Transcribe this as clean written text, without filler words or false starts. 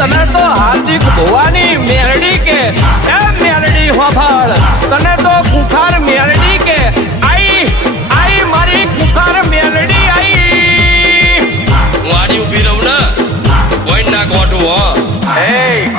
તને તો હાર્દિક ભુવાની મેરડી કે એ મેરડી હોભળ તને તો કુખાર મેરડી કે આઈ મારી કુખાર મેરડી આઈ વાડી ઉભી રહું ને કોઈ ના કોઠું હો એ